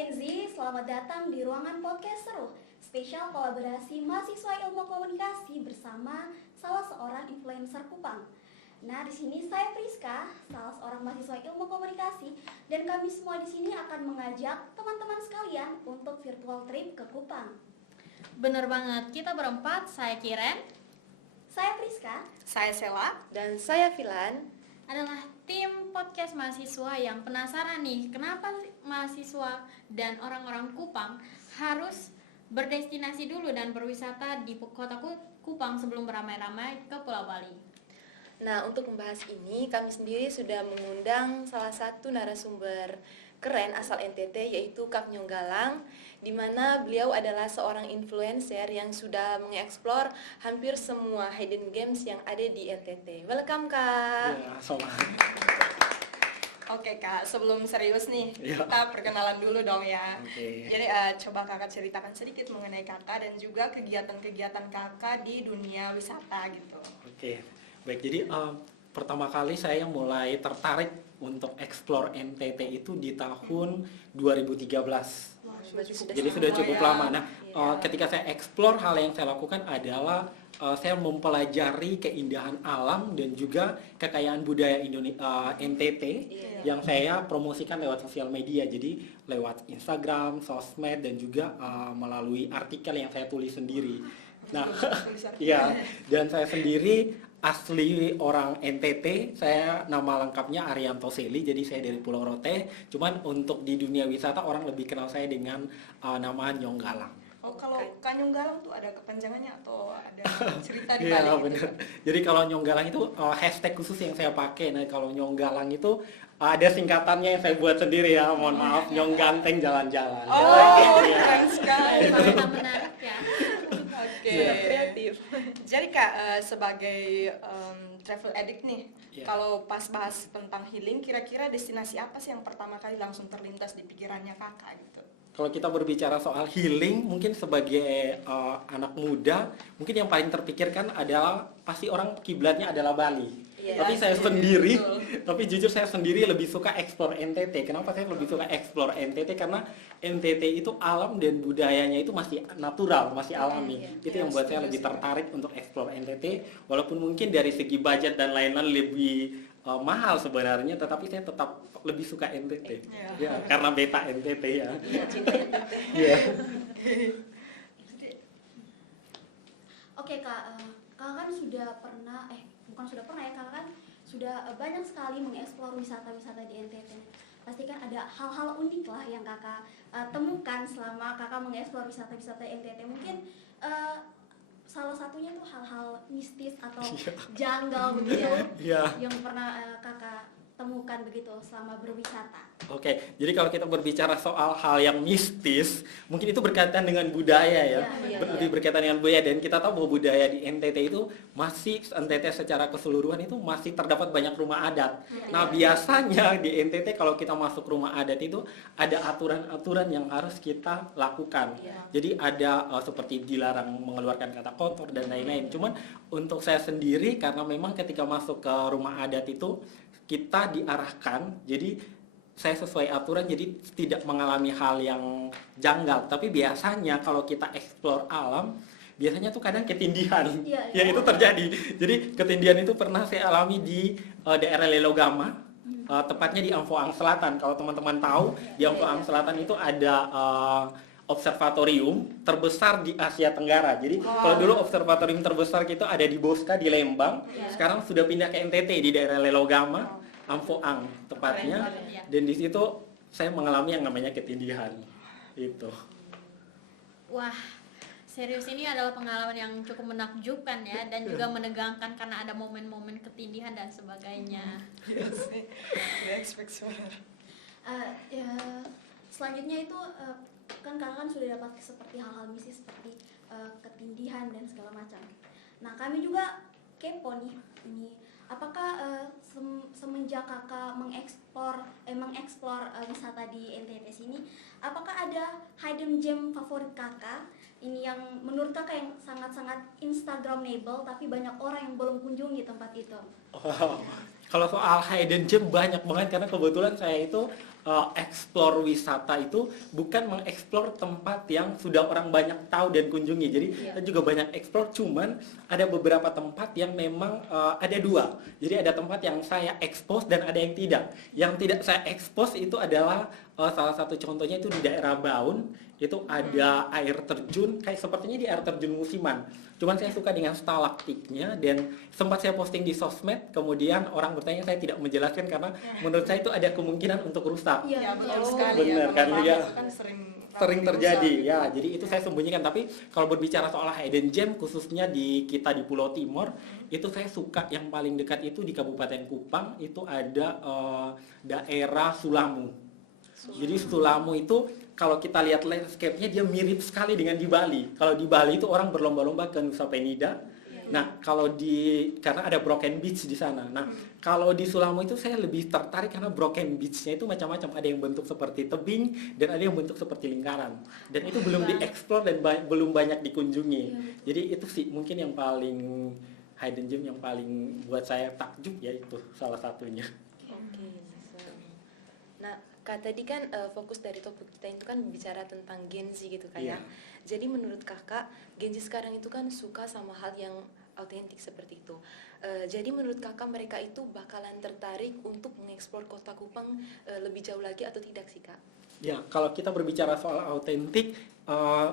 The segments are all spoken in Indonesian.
Gen Z, selamat datang di ruangan podcast seru spesial kolaborasi mahasiswa ilmu komunikasi bersama salah seorang influencer Kupang. Nah, di sini saya Priska, salah seorang mahasiswa ilmu komunikasi, dan kami semua di sini akan mengajak teman-teman sekalian untuk virtual trip ke Kupang. Bener banget, kita berempat, saya Kiren, saya Priska, saya Sela, dan saya Filan, adalah tim podcast mahasiswa yang penasaran nih, kenapa mahasiswa dan orang-orang Kupang harus berdestinasi dulu dan berwisata di kota Kupang sebelum beramai-ramai ke Pulau Bali. Nah, untuk membahas ini, kami sendiri sudah mengundang salah satu narasumber keren asal NTT, yaitu Kak Nyong Galang, di mana beliau adalah seorang influencer yang sudah mengeksplor hampir semua hidden games yang ada di NTT. Welcome, Kak. Ya, selamat. Oke Kak, sebelum serius nih, Ya. kita perkenalan dulu dong ya. Oke. Jadi coba Kakak ceritakan sedikit mengenai Kakak dan juga kegiatan-kegiatan Kakak di dunia wisata gitu. Oke, baik. Jadi pertama kali saya mulai tertarik untuk explore NTT itu di tahun 2013. Jadi sudah cukup lama. Nah, ketika saya explore, hal yang saya lakukan adalah saya mempelajari keindahan alam dan juga kekayaan budaya NTT yang saya promosikan lewat sosial media. Jadi lewat Instagram, sosmed, dan juga melalui artikel yang saya tulis sendiri. Nah, ya, dan saya sendiri asli orang NTT, saya nama lengkapnya Arianto Seli, jadi saya dari Pulau Rote. Cuman untuk di dunia wisata orang lebih kenal saya dengan nama Nyong Galang. Oh, kalau Kak Nyong Galang tuh ada kepanjangannya atau ada cerita di Iya, balik benar. gitu? Jadi kalau Nyong Galang itu hashtag khusus yang saya pakai. Nah, kalau Nyong Galang itu ada singkatannya yang saya buat sendiri ya. Mohon maaf, Nyong Ganteng Jalan-Jalan. Oh, Iya. keren sekali. Sangat menarik ya. Oke. Kreatif. Jadi Kak, sebagai travel addict nih, Iya. kalau pas bahas tentang healing, kira-kira destinasi apa sih yang pertama kali langsung terlintas di pikirannya Kakak gitu? Kalau kita berbicara soal healing, mungkin sebagai anak muda, mungkin yang paling terpikirkan adalah pasti orang kiblatnya adalah Bali. Iya. Tapi saya Iya, sendiri, betul. tapi jujur saya sendiri lebih suka explore NTT. Kenapa saya lebih suka explore NTT? Karena NTT itu alam dan budayanya itu masih natural, masih alami. Itu yang buat saya lebih tertarik untuk explore NTT. Walaupun mungkin dari segi budget dan lain-lain lebih mahal sebenarnya, tetapi saya tetap lebih suka NTT. Iya. Ya, karena beta NTT ya. Iya, cinta NTT. Iya. Oke Kak, Kakak kan sudah pernah, bukan sudah pernah ya, Kakak kan sudah banyak sekali mengeksplor wisata-wisata di NTT. Pasti kan ada hal-hal unik lah yang Kakak temukan selama Kakak mengeksplor wisata-wisata NTT. Mungkin salah satunya tuh hal-hal mistis atau janggal begitu Iya. yang pernah Kakak temukan begitu selama berwisata. Oke, jadi kalau kita berbicara soal hal yang mistis, mungkin itu berkaitan dengan budaya ya, Iya, lebih berkaitan dengan budaya, dan kita tahu bahwa budaya di NTT itu masih, NTT secara keseluruhan itu masih terdapat banyak rumah adat. Nah, biasanya di NTT kalau kita masuk rumah adat itu ada aturan-aturan yang harus kita lakukan. Jadi ada seperti dilarang mengeluarkan kata kotor dan lain-lain. Cuman untuk saya sendiri, karena memang ketika masuk ke rumah adat itu kita diarahkan, jadi saya sesuai aturan, jadi tidak mengalami hal yang janggal. Tapi biasanya kalau kita explore alam, biasanya tuh kadang ketindihan. Iya. Ya, itu terjadi. Jadi ketindihan itu pernah saya alami di daerah Lelogama, tepatnya di Amphoang Selatan. Kalau teman-teman tahu, di Amphoang Selatan itu ada observatorium terbesar di Asia Tenggara. Jadi kalau dulu observatorium terbesar kita ada di Bosca di Lembang, sekarang sudah pindah ke NTT di daerah Lelogama, Amphoang tepatnya. Dan di situ saya mengalami yang namanya ketindihan. Itu. Wah, serius, ini adalah pengalaman yang cukup menakjubkan ya, dan juga menegangkan karena ada momen-momen ketindihan dan sebagainya. Iya sih, gak expect sebenarnya. Selanjutnya itu kan Kakak kan sudah dapat seperti hal-hal mistis seperti ketindihan dan segala macam. Nah, kami juga kepo nih, ini apakah semenjak Kakak mengeksplor wisata di NTT sini, apakah ada hidden gem favorit Kakak ini yang menurut Kakak yang sangat-sangat instagramable tapi banyak orang yang belum kunjungi tempat itu? Kalau soal hidden gem banyak banget, karena kebetulan saya itu explore wisata itu bukan mengeksplor tempat yang sudah orang banyak tahu dan kunjungi. Jadi kita juga banyak explore, cuman ada beberapa tempat yang memang ada dua. Jadi ada tempat yang saya expose dan ada yang tidak. Yang tidak saya expose itu adalah salah satu contohnya itu di daerah Baun, itu ada air terjun, kayak sepertinya di air terjun musiman. Cuman saya suka dengan stalaktiknya, dan sempat saya posting di sosmed, kemudian orang bertanya, saya tidak menjelaskan karena menurut saya itu ada kemungkinan untuk rusak. Ya betul sekali Benar, ya. kan, Kalau ya. ramai kan Sering terjadi rusak. ya, jadi itu saya sembunyikan. Tapi kalau berbicara soal hidden gem, khususnya di kita di Pulau Timur, itu saya suka yang paling dekat itu di Kabupaten Kupang, itu ada daerah Sulamu. Jadi Sulamu itu kalau kita lihat landscape-nya dia mirip sekali dengan di Bali. Kalau di Bali itu orang berlomba-lomba ke Nusa Penida. Nah, karena ada Broken Beach di sana. Nah, kalau di Sulamu itu saya lebih tertarik karena Broken Beach-nya itu macam-macam. Ada yang bentuk seperti tebing dan ada yang bentuk seperti lingkaran. Dan itu belum dieksplor dan belum banyak dikunjungi. Jadi itu sih mungkin yang paling hidden gem yang paling buat saya takjub, ya itu salah satunya. Oke. Nah, Kak, tadi kan fokus dari topik kita itu kan bicara tentang Gen Z gitu Kak ya. Jadi menurut Kakak, Gen Z sekarang itu kan suka sama hal yang autentik seperti itu. Jadi menurut Kakak mereka itu bakalan tertarik untuk mengeksplor Kota Kupang lebih jauh lagi atau tidak sih Kak? Ya, kalau kita berbicara soal autentik,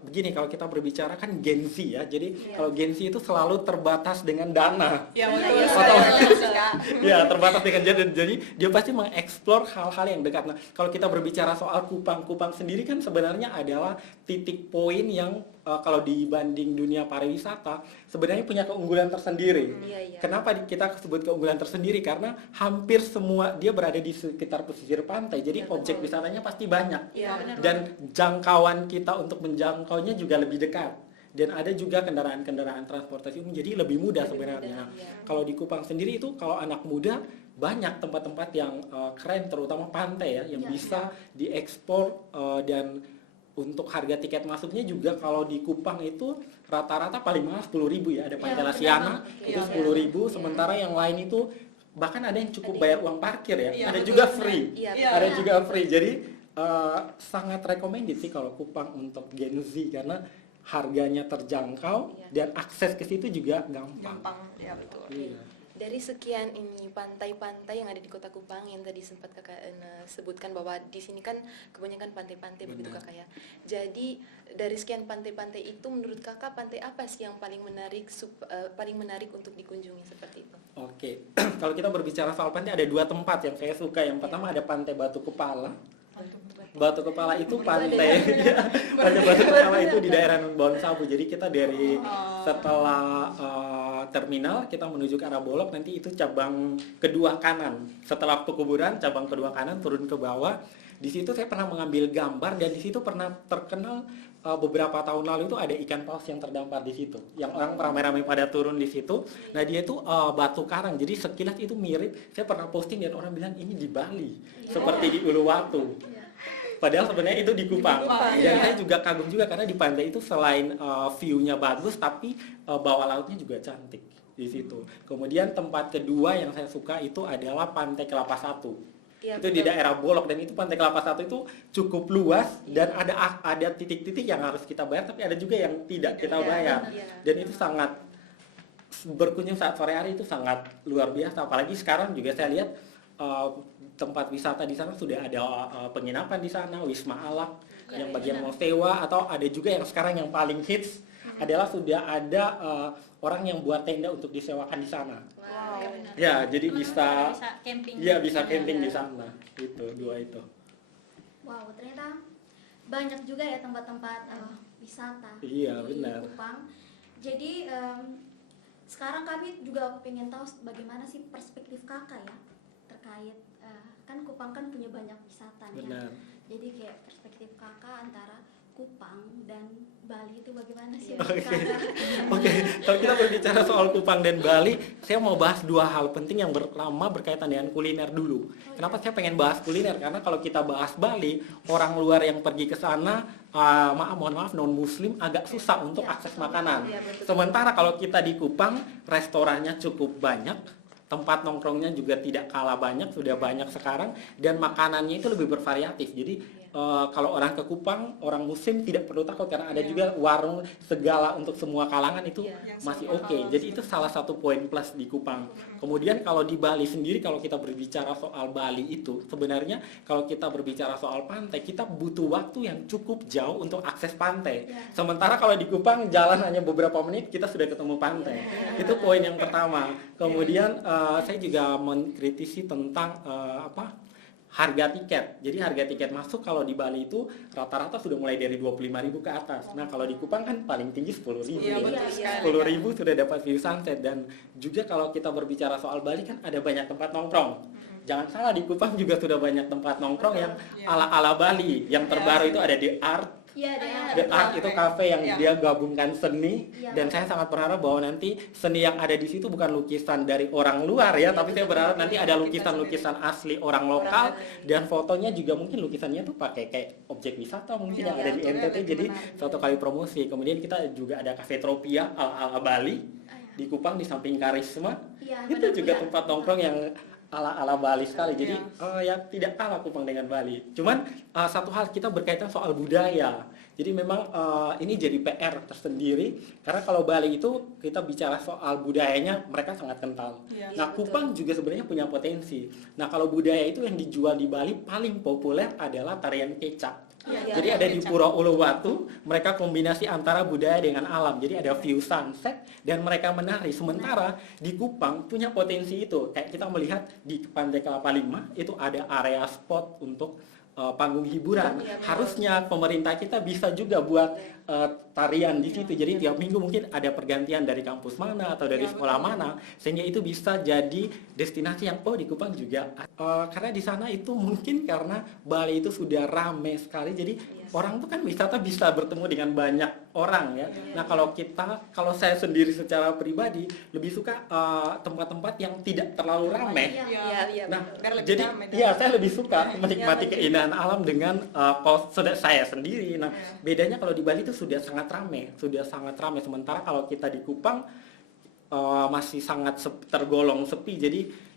begini, kalau kita berbicara kan Gen Z ya, jadi kalau Gen Z itu selalu terbatas dengan dana. Ya betul Atau- sekali. Ya, terbatas dengan jadi dia pasti mengeksplor hal-hal yang dekat. Nah, kalau kita berbicara soal Kupang sendiri kan sebenarnya adalah titik poin yang kalau dibanding dunia pariwisata sebenarnya punya keunggulan tersendiri. Kenapa kita sebut keunggulan tersendiri? Karena hampir semua dia berada di sekitar pesisir pantai, jadi objek wisatanya pasti banyak. Dan jangkauan kita untuk menjangkaunya juga lebih dekat. Dan ada juga kendaraan-kendaraan transportasi umum, jadi lebih mudah sebenarnya. Kalau di Kupang sendiri itu kalau anak muda banyak tempat-tempat yang keren, terutama pantai ya, yang bisa diekspor, dan untuk harga tiket masuknya juga kalau di Kupang itu rata-rata paling mahal 10.000 ya. Ada Pantai Lasiana itu 10.000, sementara yang lain itu bahkan ada yang cukup bayar uang parkir ya. Ada juga free. Ada juga free. Jadi sangat recommended sih kalau Kupang untuk Gen Z karena harganya terjangkau dan akses ke situ juga gampang. Ya betul. Iya. Dari sekian ini pantai-pantai yang ada di Kota Kupang yang tadi sempat Kakak sebutkan bahwa di sini kan kebanyakan pantai-pantai begitu Kakak ya. Jadi dari sekian pantai-pantai itu menurut Kakak pantai apa sih yang paling menarik untuk dikunjungi seperti itu? Oke. Kalau kita berbicara soal pantai ada dua tempat yang saya suka. Yang pertama ada Pantai Batu Kepala. Batu Kepala itu pantai Pantai Batu Kepala itu di daerah Bon Sabu. Jadi kita dari setelah terminal kita menuju ke arah Bolok, nanti itu cabang kedua kanan. Setelah Kuburan cabang kedua kanan turun ke bawah. Di situ saya pernah mengambil gambar dan di situ pernah terkenal beberapa tahun lalu itu ada ikan paus yang terdampar di situ. Yang orang ramai-ramai pada turun di situ. Nah, dia itu batu karang. Jadi sekilas itu mirip. Saya pernah posting dan orang bilang ini di Bali, seperti di Uluwatu. Padahal sebenarnya itu di Kupang. Dan saya juga kagum juga karena di pantai itu selain view-nya bagus, tapi bawah lautnya juga cantik di situ. Kemudian tempat kedua yang saya suka itu adalah Pantai Kelapa Satu. Itu di daerah Bolok, dan itu Pantai Kelapa Satu itu cukup luas dan ada titik-titik yang harus kita bayar, tapi ada juga yang tidak kita bayar. Dan itu sangat berkunjung saat sore hari itu sangat luar biasa. Apalagi sekarang juga saya lihat tempat wisata di sana sudah ada penginapan di sana, Wisma Alak yang bagian mau sewa, atau ada juga yang sekarang yang paling hits adalah sudah ada orang yang buat tenda untuk disewakan di sana. Ya, jadi bisa camping. Iya, bisa camping di sana. Itu dua itu. Wow, ternyata banyak juga ya tempat-tempat wisata Iya, di benar. Kupang. Jadi sekarang kami juga pengen tahu bagaimana sih perspektif kakak ya terkait kan Kupang kan punya banyak wisatanya. Benar. Jadi kayak perspektif kakak antara Kupang dan Bali itu bagaimana sih? Oke, kalau kita berbicara soal Kupang dan Bali, saya mau bahas dua hal penting yang berkaitan dengan kuliner dulu. Kenapa saya pengen bahas kuliner? Karena kalau kita bahas Bali, orang luar yang pergi ke sana, mohon maaf, non Muslim agak susah untuk akses makanan. Sementara kalau kita di Kupang, restorannya cukup banyak, tempat nongkrongnya juga tidak kalah banyak, sudah banyak sekarang, dan makanannya itu lebih bervariatif. Jadi kalau orang ke Kupang, orang Muslim tidak perlu takut karena ada juga warung segala untuk semua kalangan itu masih oke. Jadi itu salah satu poin plus di Kupang. Kemudian kalau di Bali sendiri, kalau kita berbicara soal Bali itu, sebenarnya kalau kita berbicara soal pantai, kita butuh waktu yang cukup jauh untuk akses pantai. Sementara kalau di Kupang jalan hanya beberapa menit kita sudah ketemu pantai. Itu poin yang pertama. Kemudian saya juga mengkritisi tentang harga tiket. Jadi harga tiket masuk kalau di Bali itu rata-rata sudah mulai dari 25.000 ke atas. Nah, kalau di Kupang kan paling tinggi 10.000. Iya, betul sekali. 10.000 sudah dapat view sunset. Dan juga kalau kita berbicara soal Bali kan ada banyak tempat nongkrong. Jangan salah, di Kupang juga sudah banyak tempat nongkrong yang ala-ala Bali. Yang terbaru itu ada The Art. Iya, The Art itu kafe yang Iya. dia gabungkan seni, Iya. dan saya sangat berharap bahwa nanti seni yang ada di situ bukan lukisan dari orang luar ya, tapi saya berharap nanti ada lukisan-lukisan asli orang lokal, dan fotonya juga mungkin lukisannya tuh pakai kayak objek wisata mungkin yang ada di NTT, jadi suatu kali promosi. Kemudian kita juga ada Cafe Tropia ala Bali di Kupang di samping Karisma. Iya, Itu benar, juga benar. tempat nongkrong yang ala Bali sekali. Jadi ya tidak kalah Kupang dengan Bali. Cuman satu hal, kita berkaitan soal budaya. Jadi memang ini jadi PR tersendiri karena kalau Bali itu kita bicara soal budayanya mereka sangat kental. Iya, Nah, Kupang juga sebenarnya punya potensi. Nah, kalau budaya itu yang dijual di Bali paling populer adalah tarian kecak. Jadi ada di Pura Uluwatu, mereka kombinasi antara budaya dengan alam. Jadi ada view sunset dan mereka menari. Sementara di Kupang punya potensi itu. Kayak kita melihat di Pantai Kelapa Lima itu ada area spot untuk panggung hiburan. Harusnya pemerintah kita bisa juga buat tarian di situ. Jadi tiap minggu mungkin ada pergantian dari kampus mana atau dari sekolah mana, sehingga itu bisa jadi destinasi yang di Kupang juga. Karena di sana itu mungkin karena Bali itu sudah ramai sekali, jadi orang tuh kan wisata bisa bertemu dengan banyak orang ya. Nah, kalau saya sendiri secara pribadi lebih suka tempat-tempat yang tidak terlalu ramai. Iya, Nah, Biar lebih jadi damai, ya saya lebih suka menikmati keindahan alam dengan saya sendiri. Nah, bedanya kalau di Bali itu sudah sangat ramai. Sementara kalau kita di Kupang masih sangat tergolong sepi. Jadi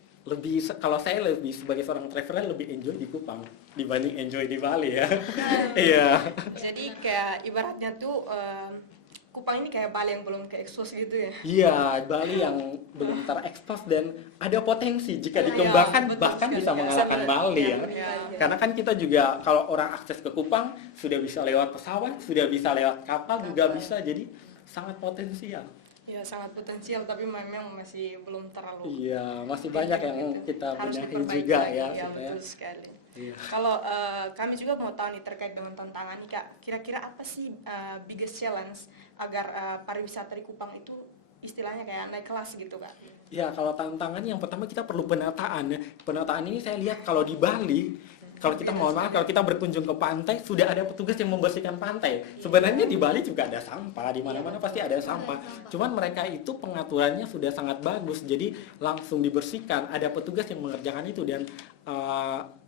kalau saya lebih sebagai seorang traveler lebih enjoy di Kupang dibanding enjoy di Bali ya. Iya. Jadi kayak ibaratnya tuh Kupang ini kayak Bali yang belum ke-expose gitu ya. Iya, Bali yang belum terekspos dan ada potensi jika dikembangkan betul bahkan sekali, bisa ya. mengalahkan Bali ya. Iya. Karena kan kita juga kalau orang akses ke Kupang sudah bisa lewat pesawat, sudah bisa lewat kapal juga bisa, jadi sangat potensial. Ya, sangat potensial tapi memang masih belum terlalu. Iya, masih banyak yang kita harus benahi diperbaiki juga lagi. ya Ya, supaya. betul sekali. Iya. Kalau kami juga mau tahu nih terkait dengan tantangan nih Kak, kira-kira apa sih biggest challenge agar pariwisata di Kupang itu istilahnya kayak naik kelas gitu Kak? Ya, kalau tantangan yang pertama kita perlu penataan. Penataan ini saya lihat kalau di Bali, kalau kita berkunjung ke pantai sudah ada petugas yang membersihkan pantai. Sebenarnya di Bali juga ada sampah, di mana-mana pasti ada sampah. Cuman mereka itu pengaturannya sudah sangat bagus, jadi langsung dibersihkan. Ada petugas yang mengerjakan itu dan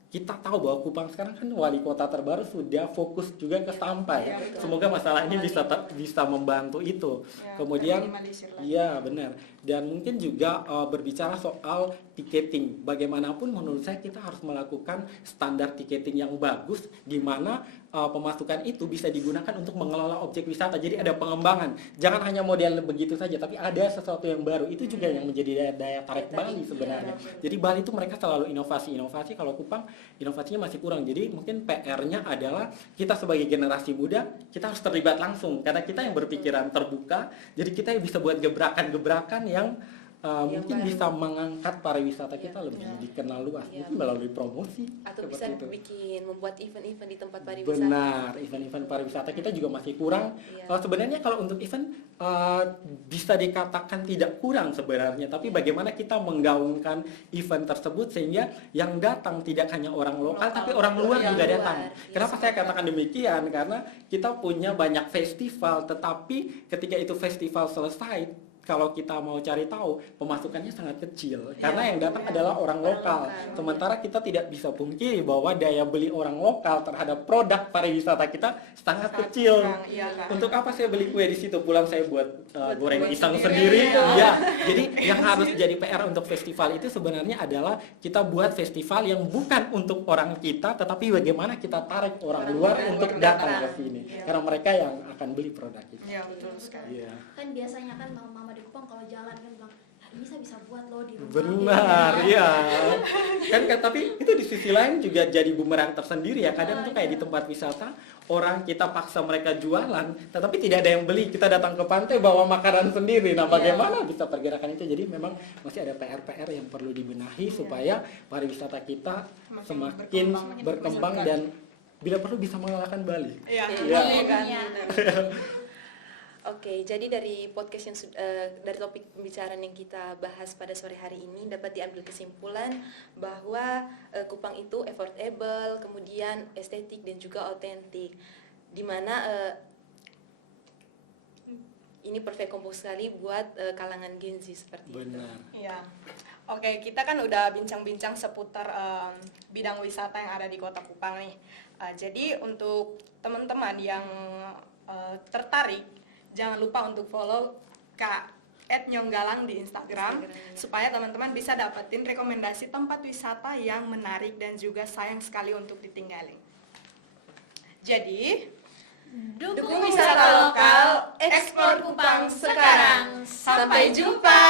kita tahu bahwa Kupang sekarang kan wali kota terbaru sudah fokus juga ke sampah ya. Semoga masalah ini bisa membantu itu. Ya, Kemudian minimalisir lah. iya benar. Dan mungkin juga berbicara soal tiketing. Bagaimanapun menurut saya kita harus melakukan standar tiketing yang bagus di mana pemasukan itu bisa digunakan untuk mengelola objek wisata. Jadi ada pengembangan. Jangan hanya model begitu saja, tapi ada sesuatu yang baru. Itu juga yang menjadi daya tarik Bali sebenarnya. Jadi Bali itu mereka selalu inovasi. Kalau Kupang inovasinya masih kurang. Jadi mungkin PR-nya adalah kita sebagai generasi muda kita harus terlibat langsung karena kita yang berpikiran terbuka. Jadi kita bisa buat gebrakan-gebrakan yang mungkin bisa mengangkat pariwisata kita lebih dikenal luas, mungkin melalui promosi Atau seperti bisa itu. membuat event-event di tempat pariwisata. Benar, event-event pariwisata kita juga masih kurang. Sebenarnya kalau untuk event bisa dikatakan tidak kurang sebenarnya, tapi bagaimana kita menggaungkan event tersebut sehingga yang datang tidak hanya orang lokal tapi orang luar juga datang. Kenapa saya katakan demikian? Karena kita punya banyak festival, tetapi ketika itu festival selesai kalau kita mau cari tahu pemasukannya sangat kecil karena yang datang adalah orang lokal. Sementara kita tidak bisa pungkiri bahwa daya beli orang lokal terhadap produk pariwisata kita sangat kecil. Iya, Kak. Untuk apa saya beli kue di situ, pulang saya buat goreng buat pisang sendiri. sendiri. Ya, jadi yang harus jadi PR untuk festival itu sebenarnya adalah kita buat festival yang bukan untuk orang kita, tetapi bagaimana kita tarik orang luar untuk datang ke sini, karena mereka yang akan beli produk kita. Iya, betul sekali. Iya. Kan biasanya kan mama-mama di Kupang kalau jalan kan bilang, "Ya, ini saya bisa buat loh di rumah." Benar, iya. Kan tapi itu di sisi lain juga jadi bumerang tersendiri ya. Kadang tuh kayak di tempat wisata, orang kita paksa mereka jualan, tetapi tidak ada yang beli. Kita datang ke pantai bawa makanan sendiri. Nah, bagaimana bisa pergerakan itu? Jadi memang masih ada PR-PR yang perlu dibenahi supaya pariwisata kita semakin berkembang dan bila perlu bisa mengalahkan Bali. Iya. Iya. Iya. Oke, jadi dari podcast yang dari topik pembicaraan yang kita bahas pada sore hari ini dapat diambil kesimpulan bahwa Kupang itu affordable, kemudian estetik dan juga autentik. Dimana ini perfect combo sekali buat kalangan Gen Z seperti itu. Benar. Iya. Oke, kita kan udah bincang-bincang seputar bidang wisata yang ada di Kota Kupang nih. Jadi untuk teman-teman yang tertarik, jangan lupa untuk follow Kak @nyonggalang di Instagram supaya teman-teman bisa dapetin rekomendasi tempat wisata yang menarik dan juga sayang sekali untuk ditinggalin. Jadi, Dukung wisata lokal, eksplor Kupang sekarang. Sampai jumpa.